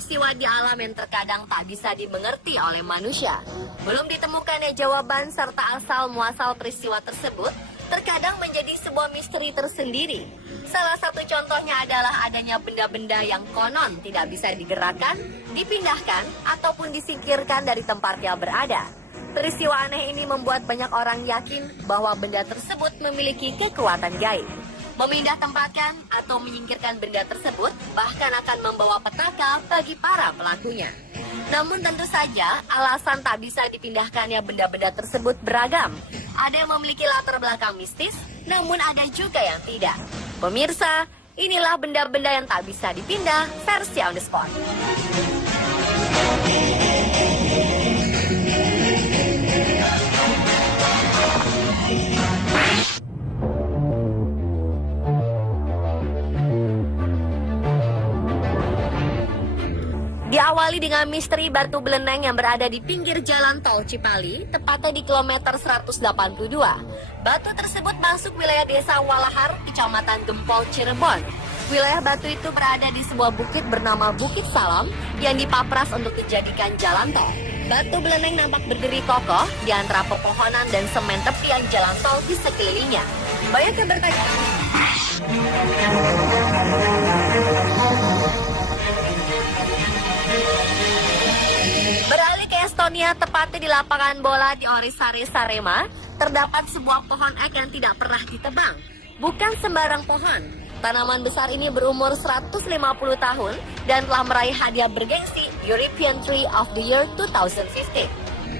peristiwa di alam yang terkadang tak bisa dimengerti oleh manusia. Belum ditemukannya jawaban serta asal-muasal peristiwa tersebut terkadang menjadi sebuah misteri tersendiri. Salah satu contohnya adalah adanya benda-benda yang konon tidak bisa digerakkan, dipindahkan, ataupun disingkirkan dari tempatnya berada. Peristiwa aneh ini membuat banyak orang yakin bahwa benda tersebut memiliki kekuatan gaib. Memindah tempatkan atau menyingkirkan benda tersebut bahkan akan membawa petaka bagi para pelakunya. Namun tentu saja alasan tak bisa dipindahkannya benda-benda tersebut beragam. Ada yang memiliki latar belakang mistis, namun ada juga yang tidak. Pemirsa, inilah benda-benda yang tak bisa dipindah versi On The Spot. Diawali dengan misteri batu beleneng yang berada di pinggir jalan tol Cipali, tepatnya di kilometer 182. Batu tersebut masuk wilayah desa Walahar, kecamatan Gempol, Cirebon. Wilayah batu itu berada di sebuah bukit bernama Bukit Salam yang dipapras untuk dijadikan jalan tol. Batu beleneng nampak berdiri kokoh di antara pepohonan dan semen tepian jalan tol di sekelilingnya. Banyak yang bertanya, beralih ke Estonia, tepatnya di lapangan bola di Orisari, Sarema, terdapat sebuah pohon ek yang tidak pernah ditebang. Bukan sembarang pohon. Tanaman besar ini berumur 150 tahun dan telah meraih hadiah bergengsi European Tree of the Year 2015.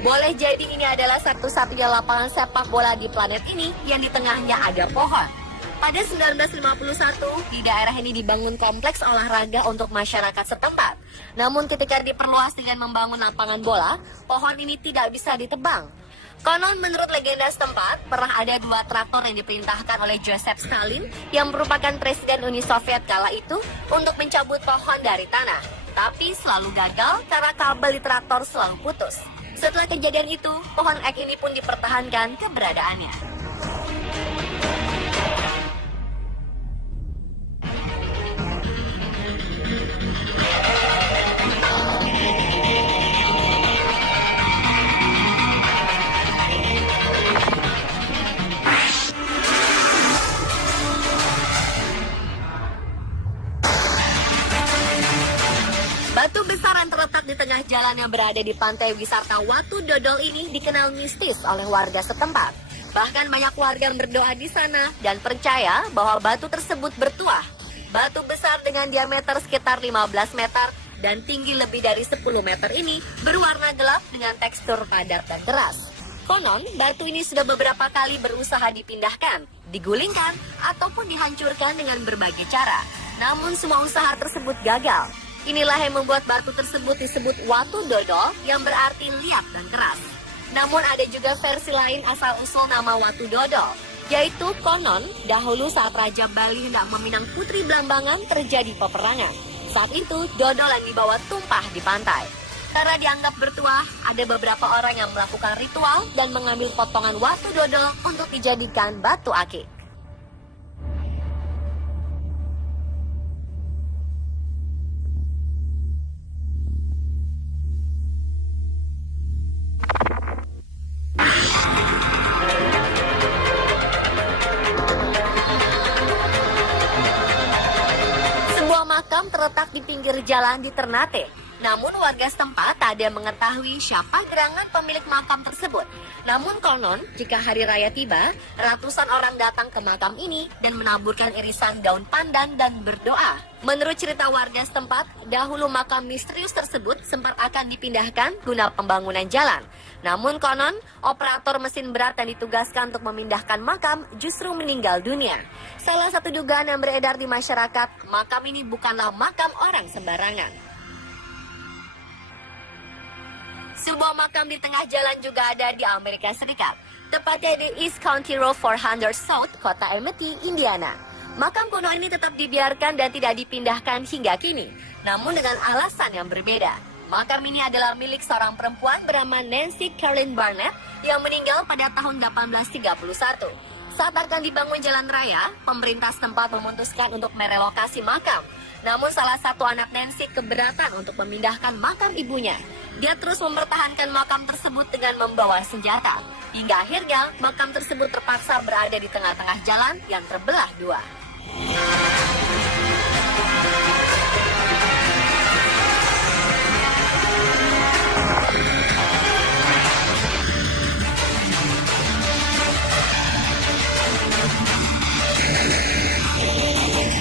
Boleh jadi ini adalah satu-satunya lapangan sepak bola di planet ini yang di tengahnya ada pohon. Pada 1951, di daerah ini dibangun kompleks olahraga untuk masyarakat setempat. Namun ketika diperluas dengan membangun lapangan bola, pohon ini tidak bisa ditebang. Konon menurut legenda setempat, pernah ada 2 traktor yang diperintahkan oleh Joseph Stalin yang merupakan presiden Uni Soviet kala itu untuk mencabut pohon dari tanah. Tapi selalu gagal karena kabel di traktor selalu putus. Setelah kejadian itu, pohon ek ini pun dipertahankan keberadaannya. Batu besar yang terletak di tengah jalan yang berada di pantai wisata Watu Dodol ini dikenal mistis oleh warga setempat. Bahkan banyak warga yang berdoa di sana dan percaya bahwa batu tersebut bertuah. Batu besar dengan diameter sekitar 15 meter dan tinggi lebih dari 10 meter ini berwarna gelap dengan tekstur padat dan keras. Konon, batu ini sudah beberapa kali berusaha dipindahkan, digulingkan, ataupun dihancurkan dengan berbagai cara. Namun semua usaha tersebut gagal. Inilah yang membuat batu tersebut disebut Watu Dodol yang berarti liat dan keras. Namun ada juga versi lain asal-usul nama Watu Dodol, yaitu konon dahulu saat Raja Bali hendak meminang Putri Blambangan terjadi peperangan. Saat itu dodol yang dibawa tumpah di pantai. Karena dianggap bertuah, ada beberapa orang yang melakukan ritual dan mengambil potongan Watu Dodol untuk dijadikan batu akik. Makam terletak di pinggir jalan di Ternate. Namun warga setempat tak ada yang mengetahui siapa gerangan pemilik makam tersebut. Namun konon, jika hari raya tiba, ratusan orang datang ke makam ini dan menaburkan irisan daun pandan dan berdoa. Menurut cerita warga setempat, dahulu makam misterius tersebut sempat akan dipindahkan guna pembangunan jalan. Namun konon, operator mesin berat yang ditugaskan untuk memindahkan makam justru meninggal dunia. Salah satu dugaan yang beredar di masyarakat, makam ini bukanlah makam orang sembarangan. Sebuah makam di tengah jalan juga ada di Amerika Serikat, tepatnya di East County Road 400 South, kota Amity, Indiana. Makam kuno ini tetap dibiarkan dan tidak dipindahkan hingga kini, namun dengan alasan yang berbeda. Makam ini adalah milik seorang perempuan bernama Nancy Caroline Barnett yang meninggal pada tahun 1831. Saat akan dibangun jalan raya, pemerintah setempat memutuskan untuk merelokasi makam. Namun salah satu anak Nancy keberatan untuk memindahkan makam ibunya. Dia terus mempertahankan makam tersebut dengan membawa senjata. Hingga akhirnya makam tersebut terpaksa berada di tengah-tengah jalan yang terbelah dua.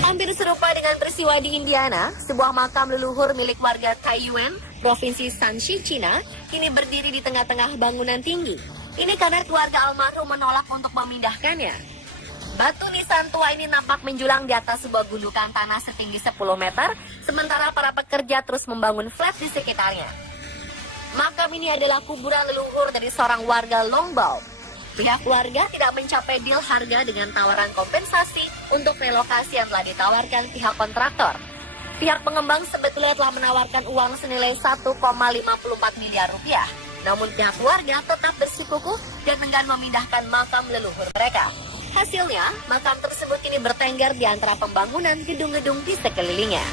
Hampir serupa dengan peristiwa di Indiana, sebuah makam leluhur milik warga Taiyuan, Provinsi Shanxi, Cina, kini berdiri di tengah-tengah bangunan tinggi. Ini karena keluarga almarhum menolak untuk memindahkannya. Batu nisan tua ini nampak menjulang di atas sebuah gundukan tanah setinggi 10 meter, sementara para pekerja terus membangun flat di sekitarnya. Makam ini adalah kuburan leluhur dari seorang warga Longbao. Pihak keluarga tidak mencapai deal harga dengan tawaran kompensasi untuk relokasi yang telah ditawarkan pihak kontraktor. Pihak pengembang sebetulnya telah menawarkan uang senilai 1,54 miliar rupiah. Namun pihak keluarga tetap bersikukuh dan enggan memindahkan makam leluhur mereka. Hasilnya, makam tersebut kini bertengger di antara pembangunan gedung-gedung di sekelilingnya.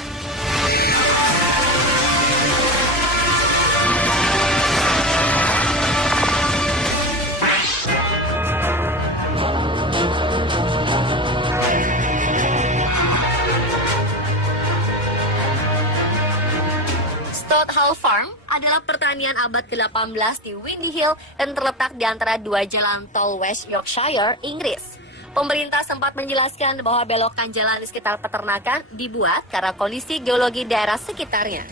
Stott Hall Farm adalah pertanian abad ke-18 di Windy Hill dan terletak di antara dua jalan tol West Yorkshire, Inggris. Pemerintah sempat menjelaskan bahwa belokan jalan di sekitar peternakan dibuat karena kondisi geologi daerah sekitarnya.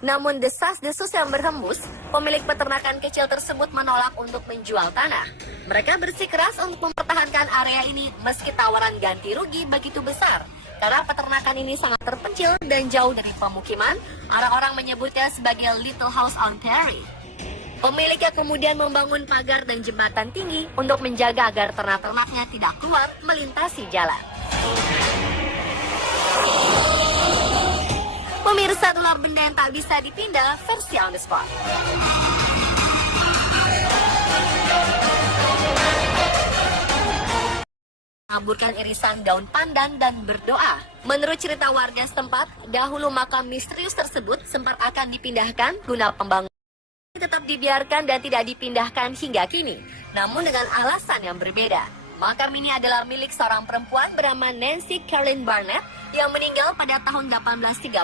Namun desas-desus yang berhembus, pemilik peternakan kecil tersebut menolak untuk menjual tanah. Mereka bersikeras untuk mempertahankan area ini meski tawaran ganti rugi begitu besar. Karena peternakan ini sangat terpencil dan jauh dari pemukiman, orang-orang menyebutnya sebagai Little House on Prairie. Pemiliknya kemudian membangun pagar dan jembatan tinggi untuk menjaga agar ternak-ternaknya tidak keluar melintasi jalan. Pemirsa, itulah benda yang tak bisa dipindah versi on the spot. Mengaburkan irisan daun pandan dan berdoa. Menurut cerita warga setempat, dahulu makam misterius tersebut sempat akan dipindahkan guna pembangunan. Tetap dibiarkan dan tidak dipindahkan hingga kini, namun dengan alasan yang berbeda. Makam ini adalah milik seorang perempuan bernama Nancy Caroline Barnett yang meninggal pada tahun 1831.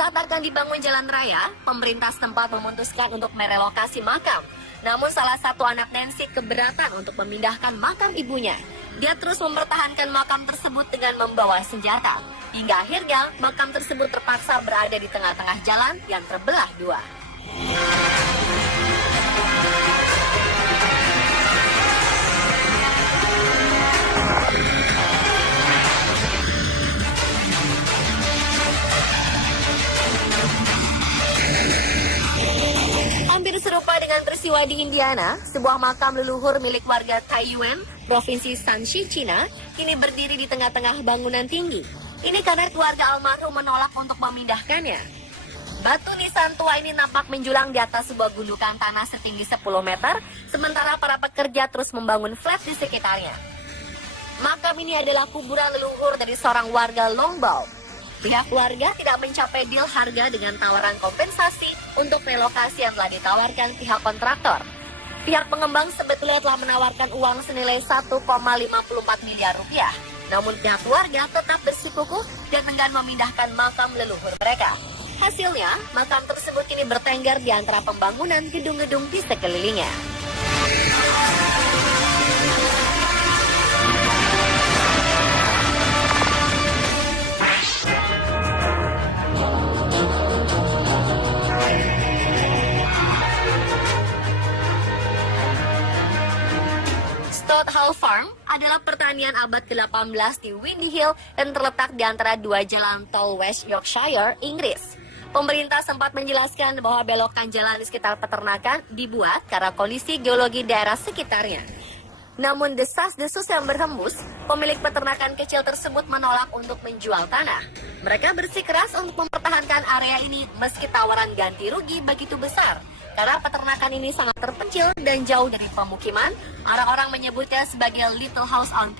Saat akan dibangun jalan raya, pemerintah setempat memutuskan untuk merelokasi makam. Namun salah satu anak Nancy keberatan untuk memindahkan makam ibunya. Dia terus mempertahankan makam tersebut dengan membawa senjata. Hingga akhirnya makam tersebut terpaksa berada di tengah-tengah jalan yang terbelah dua. Hampir serupa dengan peristiwa di Indiana, sebuah makam leluhur milik warga Taiyuan, Provinsi Shanxi, Cina, kini berdiri di tengah-tengah bangunan tinggi. Ini karena keluarga almarhum menolak untuk memindahkannya. Batu nisan tua ini nampak menjulang di atas sebuah gundukan tanah setinggi 10 meter, sementara para pekerja terus membangun flat di sekitarnya. Makam ini adalah kuburan leluhur dari seorang warga Longbao. Pihak keluarga tidak mencapai deal harga dengan tawaran kompensasi untuk relokasi yang telah ditawarkan pihak kontraktor. Pihak pengembang sebetulnya telah menawarkan uang senilai 1,54 miliar rupiah. Namun pihak keluarga tetap bersikukuh dan enggan memindahkan makam leluhur mereka. Hasilnya, makam tersebut kini bertengger di antara pembangunan gedung-gedung di sekelilingnya. Stott Hall Farm adalah pertanian abad ke-18 di Windy Hill dan terletak di antara dua jalan tol West Yorkshire, Inggris. Pemerintah sempat menjelaskan bahwa belokan jalan di sekitar peternakan dibuat karena kondisi geologi daerah sekitarnya. Namun desas-desus yang berhembus, pemilik peternakan kecil tersebut menolak untuk menjual tanah. Mereka bersikeras untuk mempertahankan area ini meski tawaran ganti rugi begitu besar. Karena peternakan ini sangat terpencil dan jauh dari pemukiman, orang-orang menyebutnya sebagai Little House on Prairie.